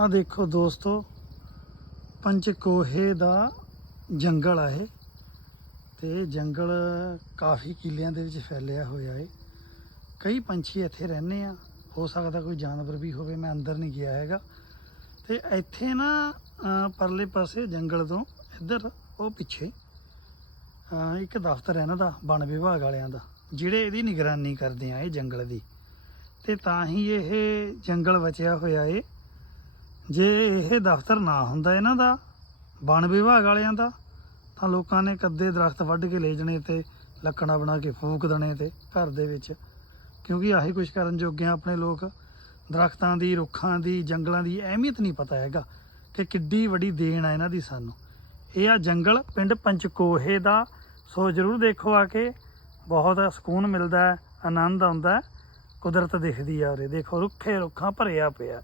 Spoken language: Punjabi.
ਆ ਦੇਖੋ ਦੋਸਤੋ ਪੰਚਕੋਹੇ ਦਾ ਜੰਗਲ ਆ ਇਹ। ਤੇ ਜੰਗਲ ਕਾਫੀ ਕਿਲਿਆਂ ਦੇ ਵਿੱਚ ਫੈਲਿਆ ਹੋਇਆ ਏ। ਕਈ ਪੰਛੀ ਇੱਥੇ ਰਹਿੰਦੇ ਆ। ਹੋ ਸਕਦਾ ਕੋਈ ਜਾਨਵਰ ਵੀ ਹੋਵੇ, ਮੈਂ ਅੰਦਰ ਨਹੀਂ ਗਿਆ ਹੈਗਾ। ਤੇ ਇੱਥੇ ਨਾ ਪਰਲੇ ਪਾਸੇ ਜੰਗਲ ਤੋਂ ਇੱਧਰ, ਉਹ ਪਿੱਛੇ ਇੱਕ ਦਫ਼ਤਰ ਹੈ ਨਾ ਦਾ, ਵਣ ਵਿਭਾਗ ਵਾਲਿਆਂ ਦਾ, ਜਿਹੜੇ ਇਹਦੀ ਨਿਗਰਾਨੀ ਕਰਦੇ ਆ ਇਹ ਜੰਗਲ ਦੀ। ਤੇ ਤਾਂ ਹੀ ਇਹ ਜੰਗਲ ਬਚਿਆ ਹੋਇਆ ਏ। ਜੇ ਇਹ ਦਫ਼ਤਰ ਨਾ ਹੁੰਦਾ ਇਹਨਾਂ ਦਾ, ਵਣ ਵਿਭਾਗ ਵਾਲਿਆਂ ਦਾ, ਤਾਂ ਲੋਕਾਂ ਨੇ ਕੱਦੇ ਦਰਖਤ ਵੱਢ ਕੇ ਲੈ ਜਣੇ ਤੇ ਲੱਕੜਾਂ ਬਣਾ ਕੇ ਫੂਕ ਦੇਣੇ ਤੇ ਘਰ ਦੇ ਵਿੱਚ। ਕਿਉਂਕਿ ਆਹੀ ਕੁਝ ਕਰਨ ਜੋਗੇ ਆ ਆਪਣੇ ਲੋਕ। ਦਰਖਤਾਂ ਦੀ, ਰੁੱਖਾਂ ਦੀ, ਜੰਗਲਾਂ ਦੀ ਅਹਿਮੀਅਤ ਨਹੀਂ ਪਤਾ ਹੈਗਾ ਕਿ ਕਿੱਡੀ ਵੱਡੀ ਦੇਣ ਆ ਇਹਨਾਂ ਦੀ ਸਾਨੂੰ। ਇਹ ਆ ਜੰਗਲ, ਪਿੰਡ ਪੰਚਕੋਹੇ ਦਾ। ਸੋ ਜਰੂਰ ਦੇਖੋ ਆ ਕੇ, ਬਹੁਤ ਸਕੂਨ ਮਿਲਦਾ ਆਨੰਦ ਆਉਂਦਾ ਕੁਦਰਤ ਦਿਖਦੀ ਆ ਉਰੇ। ਦੇਖੋ, ਰੁੱਖੇ ਰੁੱਖਾਂ ਭਰਿਆ ਪਿਆ।